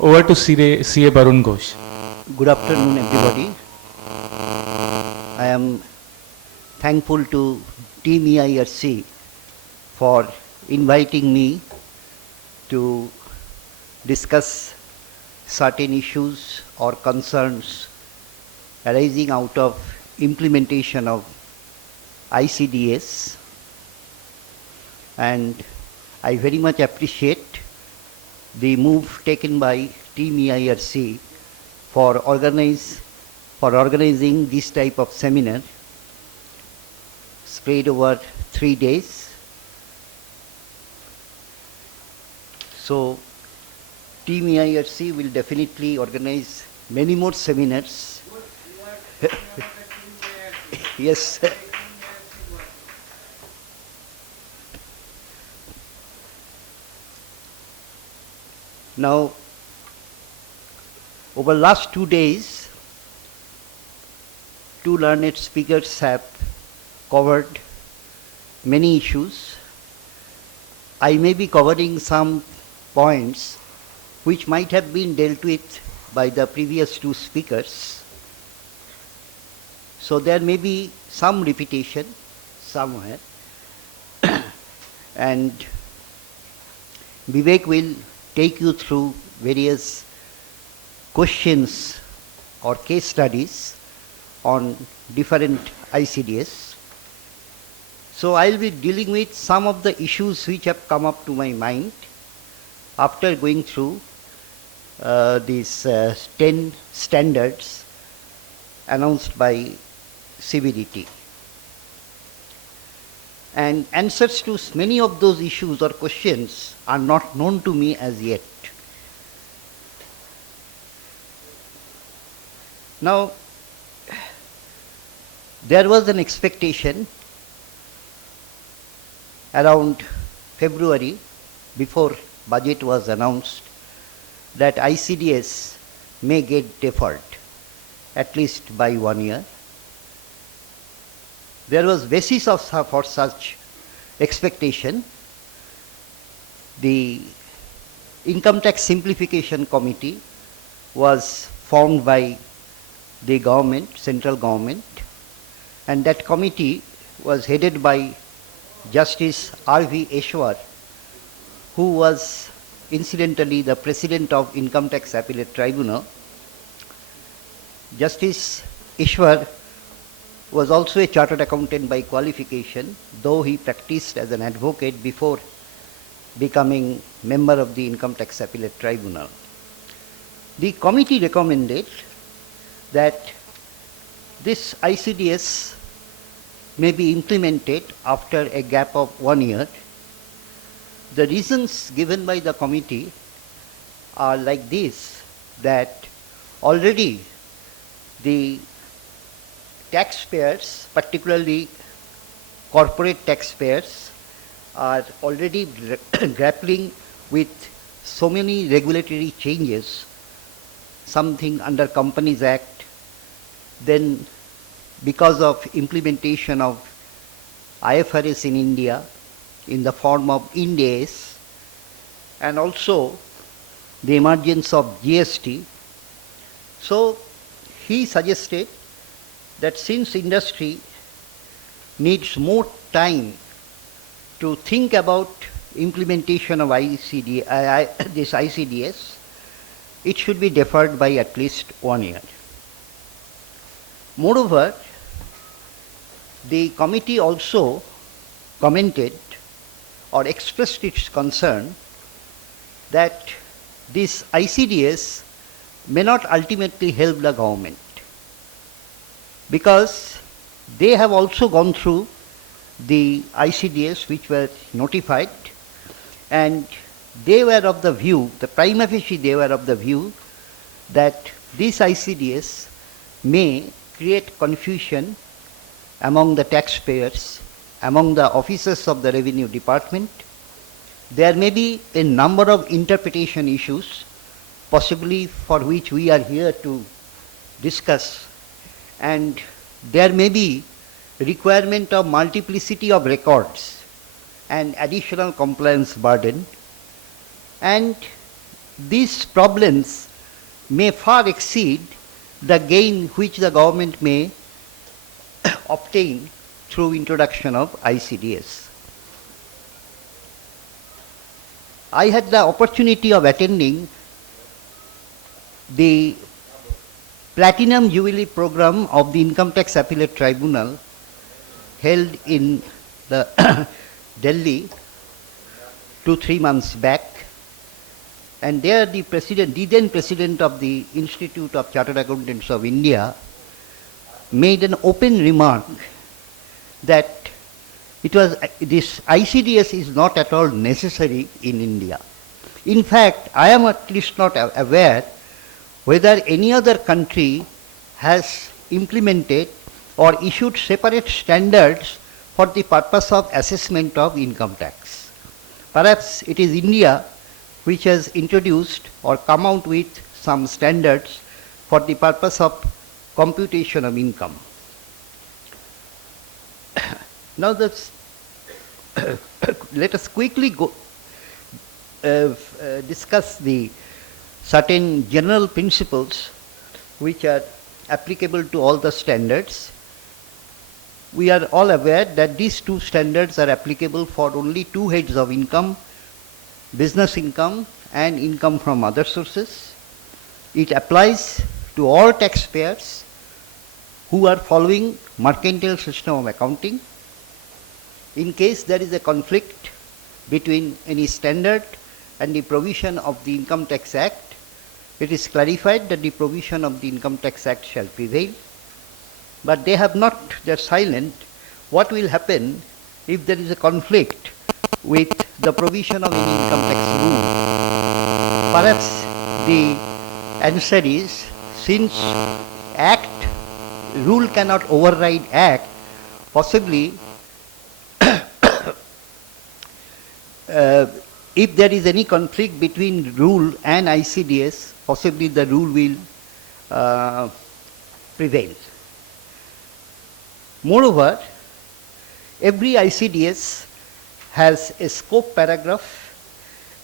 Over to CA Barun Ghosh. Good afternoon, everybody. I am thankful to Team EIRC for inviting me to discuss certain issues or concerns arising out of implementation of ICDS, and I very much appreciate the move taken by Team EIRC for organizing this type of seminar spread over 3 days. So Team EIRC will definitely organize many more seminars. Yes. Now, over the last 2 days, 2 learned speakers have covered many issues. I may be covering some points which might have been dealt with by the previous 2 speakers. So there may be some repetition somewhere. And Vivek will take you through various questions or case studies on different ICDS. So I'll be dealing with some of the issues which have come up to my mind after going through these 10 standards announced by CBDT. And answers to many of those issues or questions are not known to me as yet. Now, there was an expectation around February, before budget was announced, that ICDS may get deferred, at least by 1 year. There was basis for such expectation. The Income Tax Simplification Committee was formed by the government, central government, and that committee was headed by Justice R.V. Eshwar, who was incidentally the President of Income Tax Appellate Tribunal. Justice Eshwar was also a chartered accountant by qualification, though he practiced as an advocate before becoming member of the Income Tax Appellate Tribunal. The committee recommended that this ICDS may be implemented after a gap of 1 year. The reasons given by the committee are like this, that already the taxpayers, particularly corporate taxpayers, are already grappling with so many regulatory changes, something under Companies Act, then because of implementation of IFRS in India in the form of Ind AS, and also the emergence of GST. So he suggested that since industry needs more time to think about implementation of this ICDS, it should be deferred by at least 1 year. Moreover, the committee also commented or expressed its concern that this ICDS may not ultimately help the government, because they have also gone through the ICDS which were notified, and they were of the view, the prima facie they were of the view, that this ICDS may create confusion among the taxpayers, among the officers of the Revenue Department. There may be a number of interpretation issues, possibly for which we are here to discuss, and there may be requirement of multiplicity of records and additional compliance burden, and these problems may far exceed the gain which the government may obtain through introduction of ICDS. I had the opportunity of attending the Platinum Jubilee program of the Income Tax Appellate Tribunal held in the Delhi 2-3 months back, and there the then president of the Institute of Chartered Accountants of India made an open remark that this ICDS is not at all necessary in India. In fact, I am at least not aware whether any other country has implemented or issued separate standards for the purpose of assessment of income tax. Perhaps it is India which has introduced or come out with some standards for the purpose of computation of income. Now let us quickly discuss the certain general principles which are applicable to all the standards. We are all aware that these two standards are applicable for only two heads of income, business income and income from other sources. It applies to all taxpayers who are following mercantile system of accounting. In case there is a conflict between any standard and the provision of the Income Tax Act, it is clarified that the provision of the Income Tax Act shall prevail. But they are silent. What will happen if there is a conflict with the provision of any income tax rule? Perhaps the answer is, since rule cannot override Act, possibly if there is any conflict between rule and ICDS, possibly the rule will prevail. Moreover, every ICDS has a scope paragraph,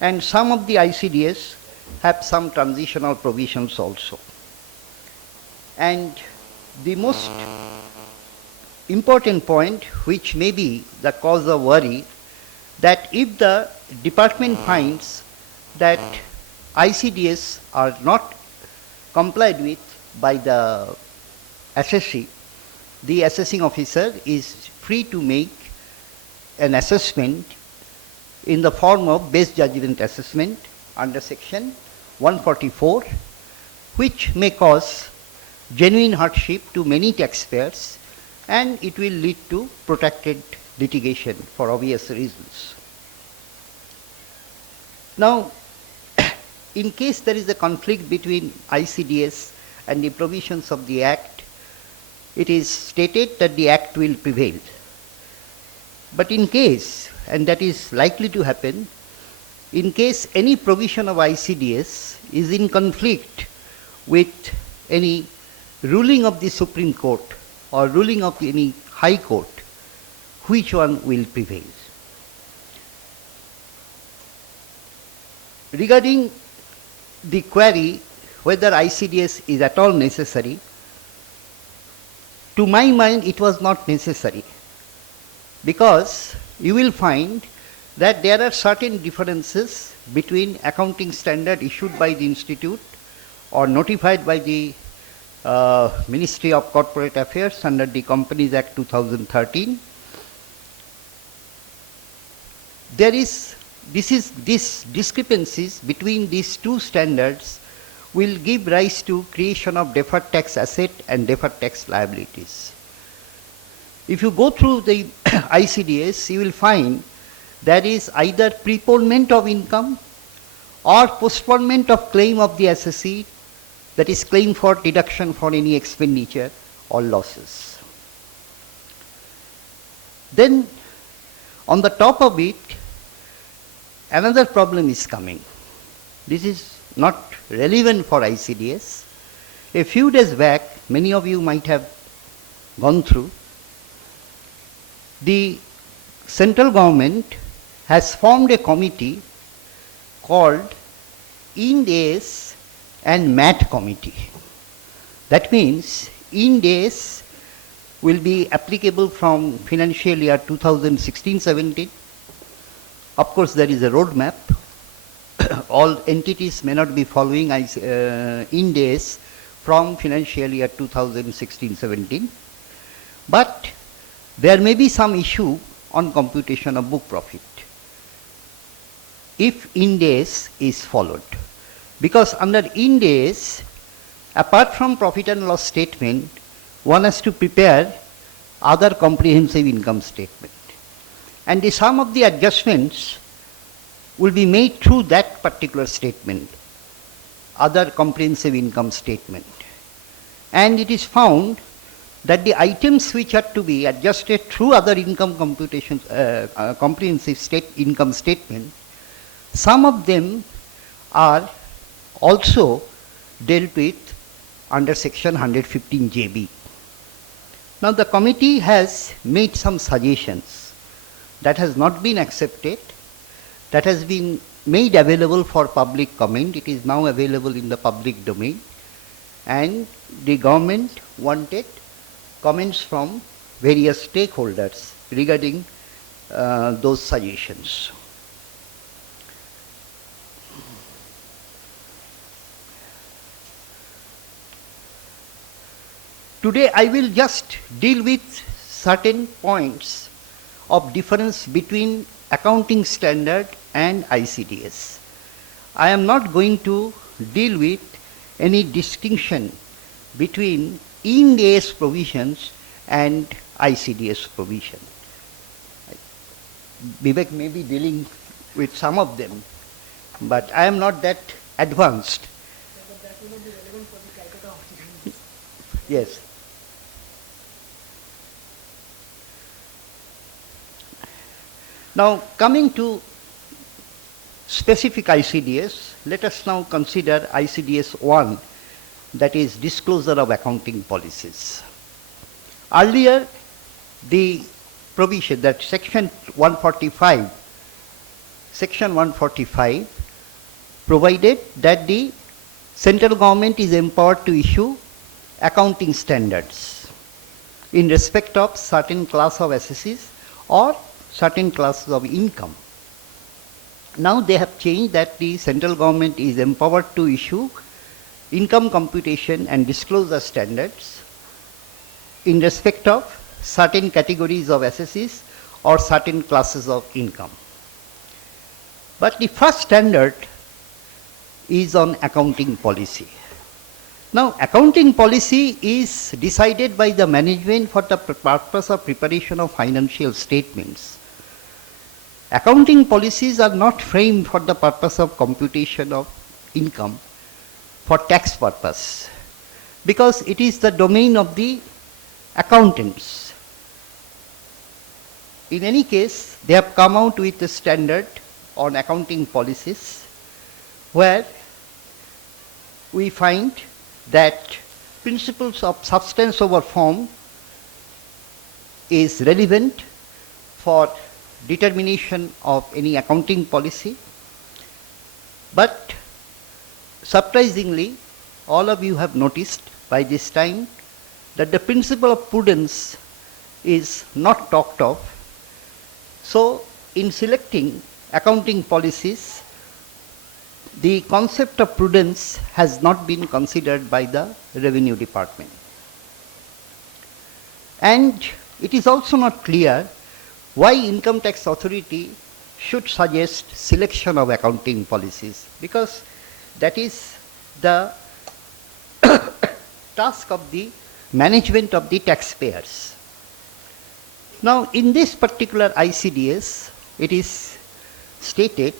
and some of the ICDS have some transitional provisions also. And the most important point, which may be the cause of worry, that if the department finds that ICDS are not complied with by the assessee, the assessing officer is free to make an assessment in the form of base judgment assessment under section 144, which may cause genuine hardship to many taxpayers, and it will lead to protracted litigation for obvious reasons. Now, in case there is a conflict between ICDS and the provisions of the Act, it is stated that the Act will prevail. But in case, and that is likely to happen, in case any provision of ICDS is in conflict with any ruling of the Supreme Court or ruling of any High Court, which one will prevail? Regarding the query whether ICDS is at all necessary, to my mind it was not necessary, because you will find that there are certain differences between accounting standard issued by the institute or notified by the Ministry of Corporate Affairs under the Companies Act 2013. These discrepancies between these two standards will give rise to creation of deferred tax asset and deferred tax liabilities. If you go through the ICDS, you will find there is either preponement of income or postponement of claim of the assessee, that is claim for deduction for any expenditure or losses. Then on the top of it, another problem is coming. This is not relevant for ICDS. A few days back, many of you might have gone through, the central government has formed a committee called Ind AS and MAT committee. That means Ind AS will be applicable from financial year 2016-17. Of course, there is a roadmap. All entities may not be following Ind AS from financial year 2016-17. But there may be some issue on computation of book profit if Ind AS is followed. Because under Ind AS, apart from profit and loss statement, one has to prepare other comprehensive income statement. And the sum of the adjustments will be made through that particular statement, other comprehensive income statement. And it is found that the items which are to be adjusted through other income computations, comprehensive income statement, some of them are also dealt with under section 115 JB. Now the committee has made some suggestions that has not been accepted, that has been made available for public comment. It is now available in the public domain, and the government wanted comments from various stakeholders regarding those suggestions. Today I will just deal with certain points of difference between accounting standard and ICDS. I am not going to deal with any distinction between Ind AS provisions and ICDS provision. Vivek may be dealing with some of them, but I am not that advanced. Yeah, but that will not be relevant for the Calcutta audience. Yes. Now, coming to specific ICDS, let us now consider ICDS 1, that is disclosure of accounting policies. Earlier, the provision that section 145 provided that the central government is empowered to issue accounting standards in respect of certain class of assets or certain classes of income. Now they have changed that the central government is empowered to issue income computation and disclosure standards in respect of certain categories of assets or certain classes of income. But the first standard is on accounting policy. Now, accounting policy is decided by the management for the purpose of preparation of financial statements. Accounting policies are not framed for the purpose of computation of income for tax purpose, because it is the domain of the accountants. In any case, they have come out with a standard on accounting policies where we find that principles of substance over form is relevant for determination of any accounting policy. But surprisingly, all of you have noticed by this time that the principle of prudence is not talked of. So, in selecting accounting policies, the concept of prudence has not been considered by the Revenue Department. And it is also not clear why Income Tax Authority should suggest selection of accounting policies, because that is the task of the management of the taxpayers. Now, in this particular ICDS, it is stated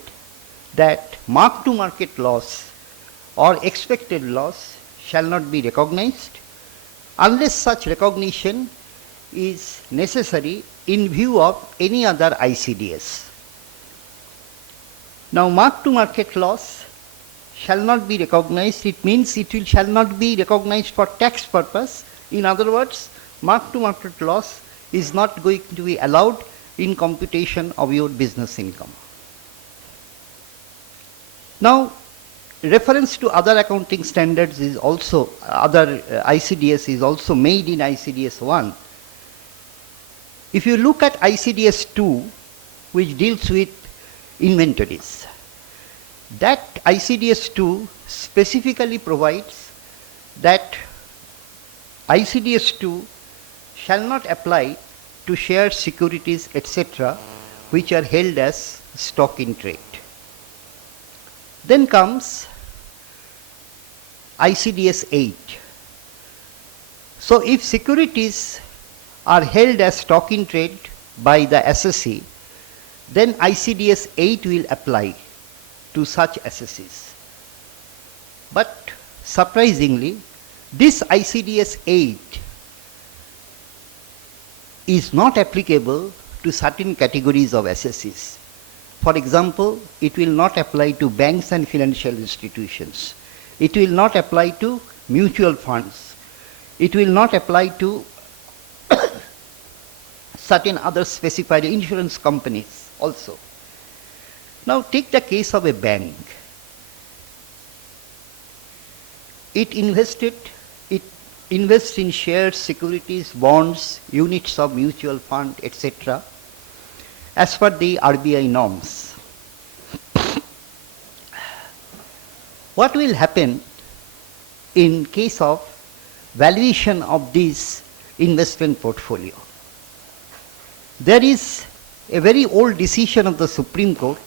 that mark-to-market loss or expected loss shall not be recognized unless such recognition is necessary in view of any other ICDS. Now, mark-to-market loss shall not be recognized. It means it shall not be recognized for tax purpose. In other words, mark-to-market loss is not going to be allowed in computation of your business income. Now, reference to other accounting standards is also, other ICDS is also made in ICDS 1. If you look at ICDS 2, which deals with inventories, that ICDS 2 specifically provides that ICDS 2 shall not apply to shares, securities, etc., which are held as stock in trade. Then comes ICDS 8. So if securities are held as stock in trade by the assessee, then ICDS 8 will apply to such assessees. But surprisingly, this ICDS 8 is not applicable to certain categories of assessees. For example, it will not apply to banks and financial institutions. It will not apply to mutual funds. It will not apply to certain other specified insurance companies also. Now take the case of a bank. It invests in shares, securities, bonds, units of mutual fund, etc., as per the RBI norms. What will happen in case of valuation of this investment portfolio? There is a very old decision of the Supreme Court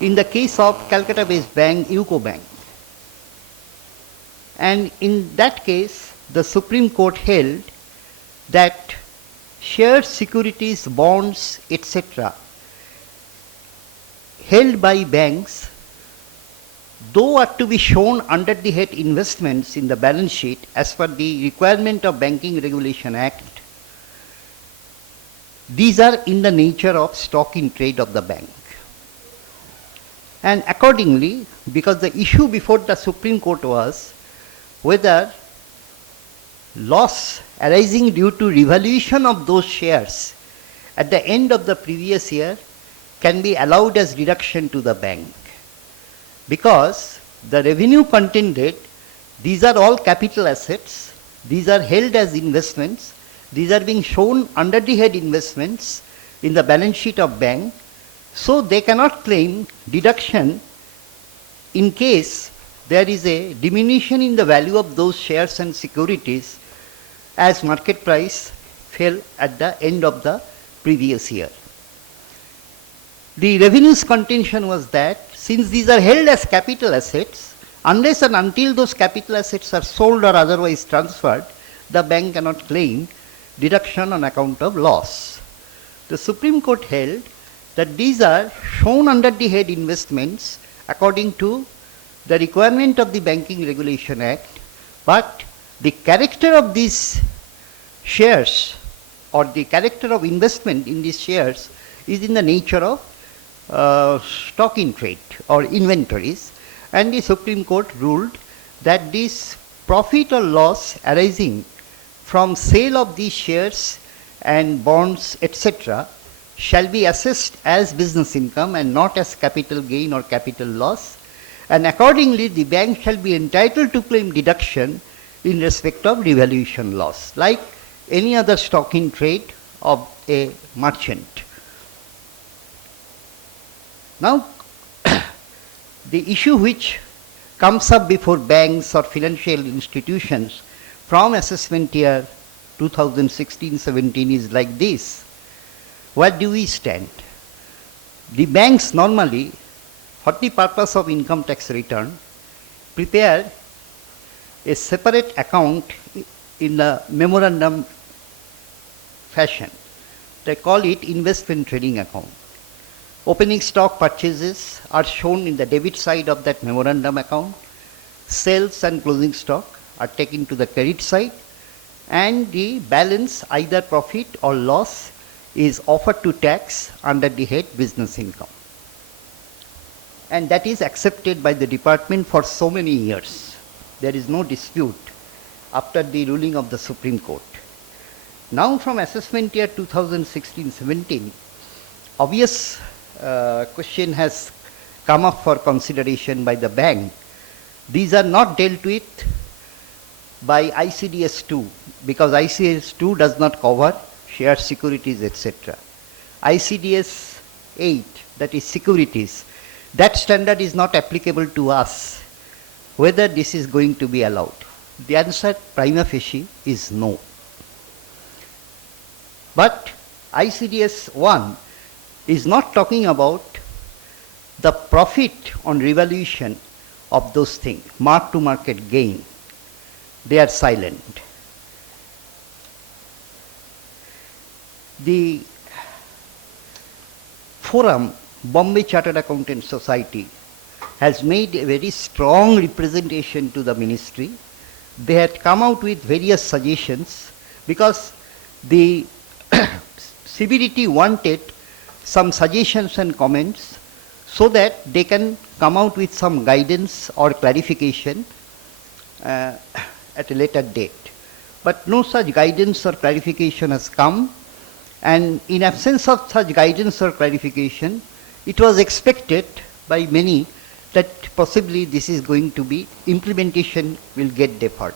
in the case of Calcutta-based bank, UCO Bank. And in that case, the Supreme Court held that shares, securities, bonds, etc., held by banks, though are to be shown under the head investments in the balance sheet as per the requirement of Banking Regulation Act, these are in the nature of stock in trade of the bank. And accordingly, because the issue before the Supreme Court was whether loss arising due to revaluation of those shares at the end of the previous year can be allowed as deduction to the bank. Because the revenue contended, these are all capital assets, these are held as investments, these are being shown under the head investments in the balance sheet of bank, so they cannot claim deduction in case there is a diminution in the value of those shares and securities as market price fell at the end of the previous year. The revenue's contention was that since these are held as capital assets, unless and until those capital assets are sold or otherwise transferred, the bank cannot claim deduction on account of loss. The Supreme Court held that these are shown under the head investments according to the requirement of the Banking Regulation Act, but the character of these shares or the character of investment in these shares is in the nature of stock in trade or inventories, and the Supreme Court ruled that this profit or loss arising from sale of these shares and bonds, etc., shall be assessed as business income and not as capital gain or capital loss, and accordingly the bank shall be entitled to claim deduction in respect of revaluation loss, like any other stock in trade of a merchant. Now, the issue which comes up before banks or financial institutions from assessment year 2016-17 is like this. Where do we stand? The banks normally, for the purpose of income tax return, prepare a separate account in the memorandum fashion. They call it investment trading account. Opening stock purchases are shown in the debit side of that memorandum account. Sales and closing stock are taken to the credit side, and the balance, either profit or loss, is offered to tax under the head business income. And that is accepted by the department for so many years. There is no dispute after the ruling of the Supreme Court. Now from assessment year 2016-17, obvious question has come up for consideration by the bank These are not dealt with by ICDS 2 because ICDS 2 does not cover share securities, etc. ICDS 8, that is securities, that standard is not applicable to us, whether this is going to be allowed. The answer prima facie is no. But ICDS 1 is not talking about the profit on revaluation of those things, mark-to-market gain. They are silent. The forum, Bombay Chartered Accountants Society, has made a very strong representation to the ministry. They had come out with various suggestions because the CBDT wanted some suggestions and comments so that they can come out with some guidance or clarification at a later date. But no such guidance or clarification has come, and in absence of such guidance or clarification, it was expected by many that possibly this is going to be, implementation will get deferred.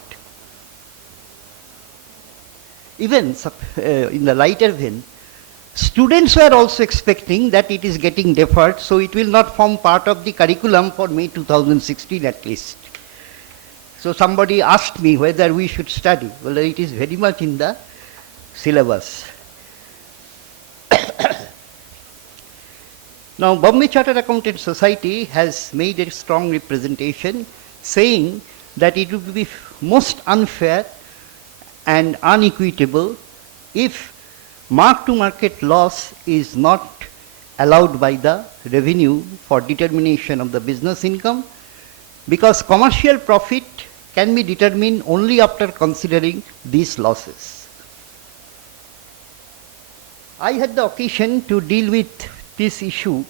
Even in the lighter vein, students were also expecting that it is getting deferred, so it will not form part of the curriculum for May 2016 at least. So somebody asked me whether we should study. Well, it is very much in the syllabus. Now, Bombay Chartered Accountants Society has made a strong representation saying that it would be most unfair and unequitable if mark-to-market loss is not allowed by the revenue for determination of the business income, because commercial profit can be determined only after considering these losses. I had the occasion to deal with this issue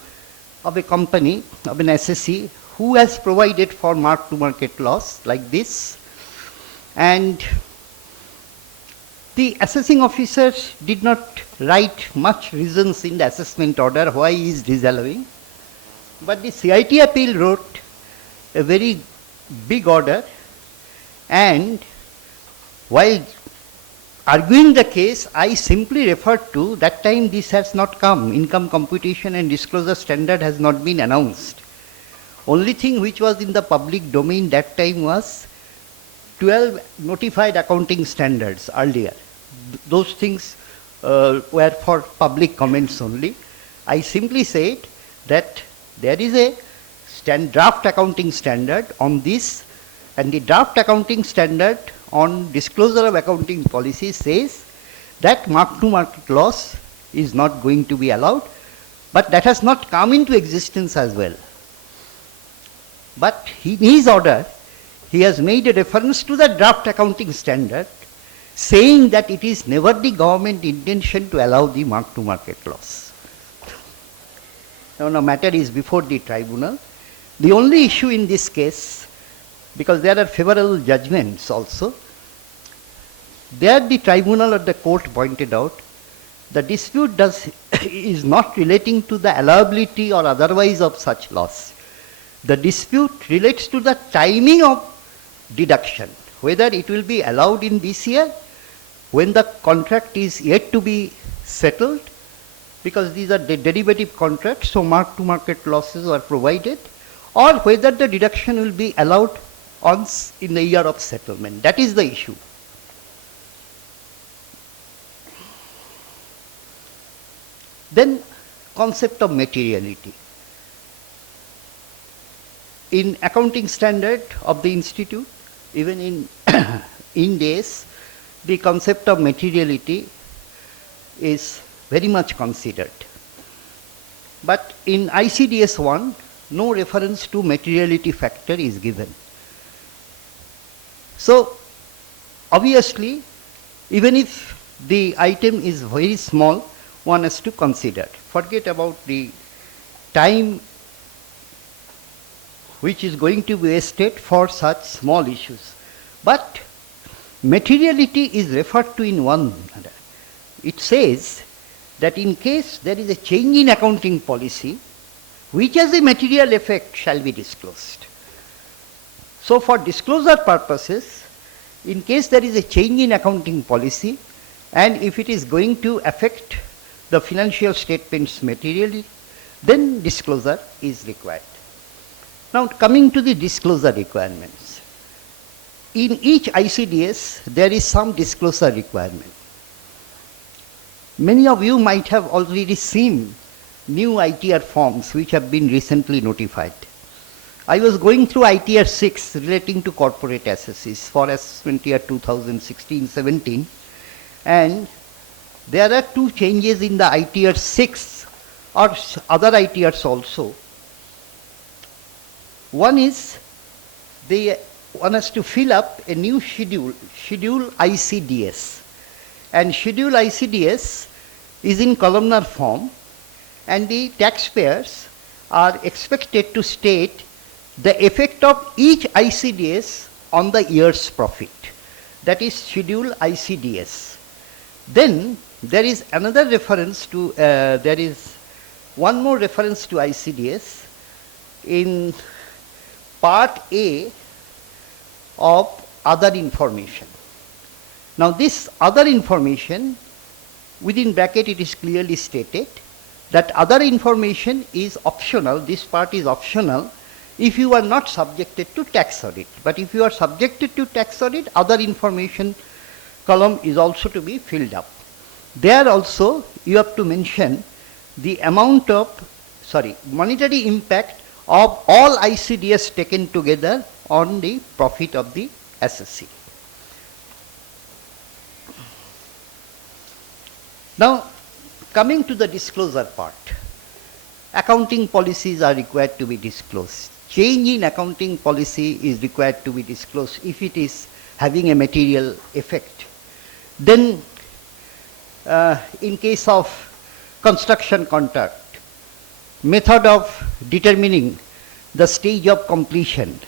of a company, of an assessee, who has provided for mark-to-market loss like this, and the assessing officer did not write much reasons in the assessment order why he is disallowing, but the CIT appeal wrote a very big order, and while arguing the case, I simply referred to, that time this has not come, income computation and disclosure standard has not been announced. Only thing which was in the public domain that time was 12 notified accounting standards earlier. Those things were for public comments only. I simply said that there is a draft accounting standard on this, and the draft accounting standard on disclosure of accounting policy says that mark-to-market loss is not going to be allowed, but that has not come into existence as well. But in his order, he has made a reference to the draft accounting standard, saying that it is never the government intention to allow the mark-to-market loss. Now, the matter is before the tribunal. The only issue in this case, because there are favorable judgments also, there the tribunal or the court pointed out the dispute is not relating to the allowability or otherwise of such loss. The dispute relates to the timing of deduction, whether it will be allowed in this year when the contract is yet to be settled, because these are derivative contracts, so mark-to-market losses are provided, or whether the deduction will be allowed in the year of settlement. That is the issue. Then, concept of materiality. In accounting standard of the institute, even in Ind AS, the concept of materiality is very much considered. But in ICDS 1, no reference to materiality factor is given. So, obviously, even if the item is very small, one has to consider. Forget about the time which is going to be wasted for such small issues. But materiality is referred to in one manner. It says that in case there is a change in accounting policy, which has a material effect shall be disclosed. So for disclosure purposes, in case there is a change in accounting policy, and if it is going to affect the financial statements materially, then disclosure is required. Now coming to the disclosure requirements. In each ICDS, there is some disclosure requirement. Many of you might have already seen new ITR forms which have been recently notified. I was going through ITR 6 relating to corporate assessees for assessment year 2016-17, and there are two changes in the ITR 6 or other ITRs also. One is they want us to fill up a new schedule ICDS. And schedule ICDS is in columnar form, and the taxpayers are expected to state the effect of each ICDS on the year's profit. That is schedule ICDS. Then there is another reference to, there is one more reference to ICDS in part A of other information. Now this other information, within bracket it is clearly stated that other information is optional, this part is optional if you are not subjected to tax audit. But if you are subjected to tax audit, other information column is also to be filled up. There also you have to mention the amount of, monetary impact of all ICDS taken together on the profit of the assessee. Now, coming to the disclosure part, accounting policies are required to be disclosed. Change in accounting policy is required to be disclosed if it is having a material effect. Then, in case of construction contract, method of determining the stage of completion,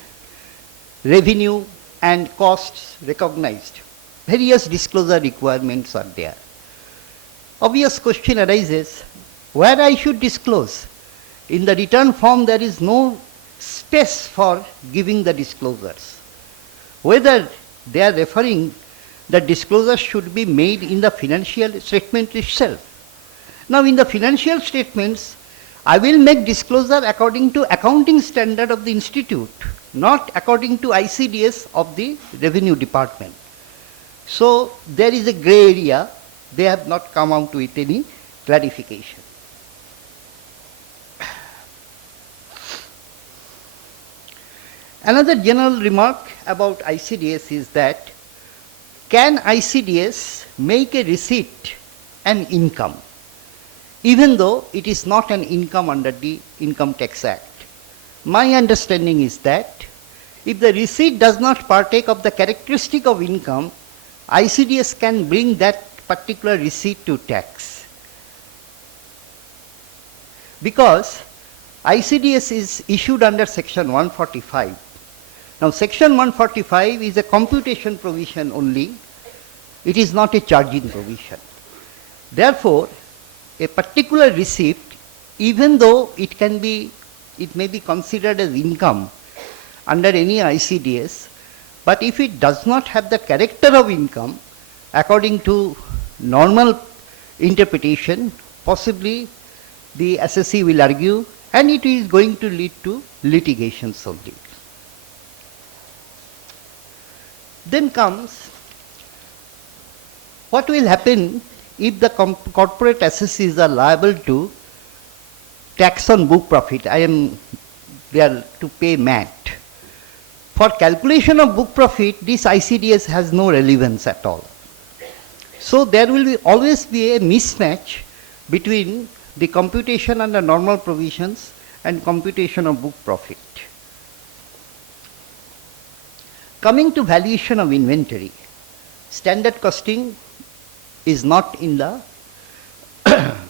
revenue and costs recognized, various disclosure requirements are there. Obvious question arises, where I should disclose? In the return form there is no space for giving the disclosures. Whether they are referring that disclosures should be made in the financial statement itself. Now in the financial statements, I will make disclosure according to accounting standard of the institute, not according to ICDS of the revenue department. So there is a gray area. They have not come out with any clarification. Another general remark about ICDS is that, can ICDS make a receipt an income, even though it is not an income under the Income Tax Act? My understanding is that if the receipt does not partake of the characteristic of income, ICDS can bring that particular receipt to tax. Because ICDS is issued under section 145. Now section 145 is a computation provision only. It is not a charging provision. Therefore, a particular receipt, even though it may be considered as income under any ICDS, but if it does not have the character of income, according to normal interpretation, possibly the assessee will argue, and it is going to lead to litigations only. Then comes, what will happen if the corporate assessees are liable to tax on book profit? They are to pay MAT. For calculation of book profit, this ICDS has no relevance at all. So there will always be a mismatch between the computation under normal provisions and computation of book profit. Coming to valuation of inventory, standard costing is not in the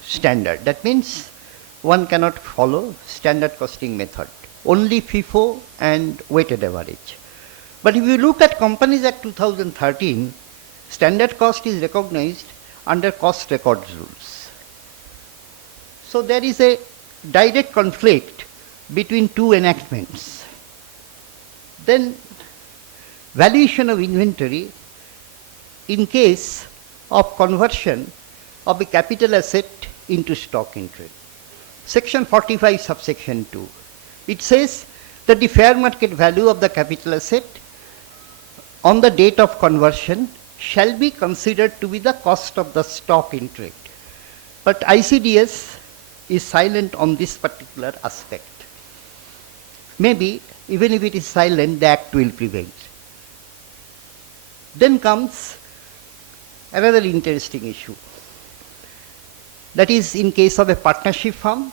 standard. That means one cannot follow standard costing method, only FIFO and weighted average. But if you look at Companies Act 2013, standard cost is recognized under cost records rules. So there is a direct conflict between two enactments. Then valuation of inventory in case of conversion of a capital asset into stock in trade. Section 45 subsection 2. It says that the fair market value of the capital asset on the date of conversion shall be considered to be the cost of the stock in trade. But ICDS is silent on this particular aspect. Maybe even if it is silent, the act will prevail. Then comes another interesting issue. That is in case of a partnership firm,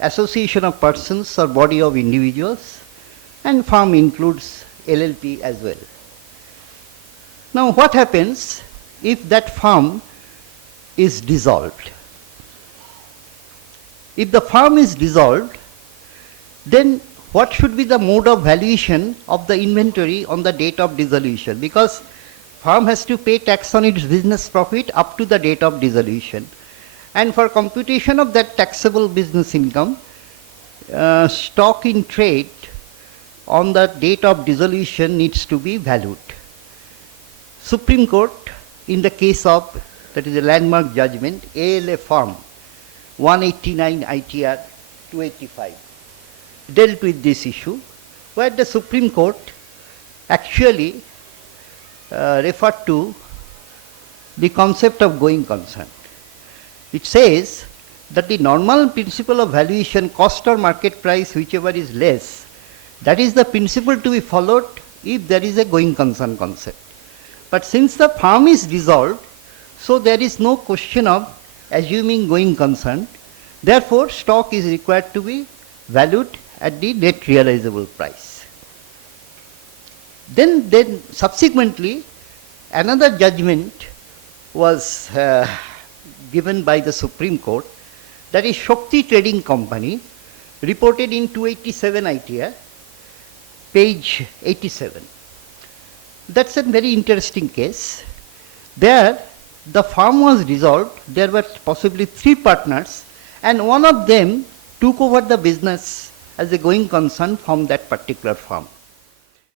association of persons or body of individuals, and firm includes LLP as well. Now what happens if that firm is dissolved? If the firm is dissolved, then what should be the mode of valuation of the inventory on the date of dissolution? Because firm has to pay tax on its business profit up to the date of dissolution. And for computation of that taxable business income, stock in trade on the date of dissolution needs to be valued. Supreme Court, in the case of, that is a landmark judgment, ALA firm 189 ITR 285, dealt with this issue, where the Supreme Court actually referred to the concept of going concern. It says that the normal principle of valuation, cost or market price, whichever is less, that is the principle to be followed if there is a going concern concept. But since the firm is dissolved, so there is no question of assuming going concern. Therefore, stock is required to be valued at the net realizable price. Then subsequently, another judgment was given by the Supreme Court, that is Shakti Trading Company, reported in 287 ITR, page 87. That's a very interesting case. There, the firm was dissolved, there were possibly 3 partners, and one of them took over the business as a going concern from that particular firm.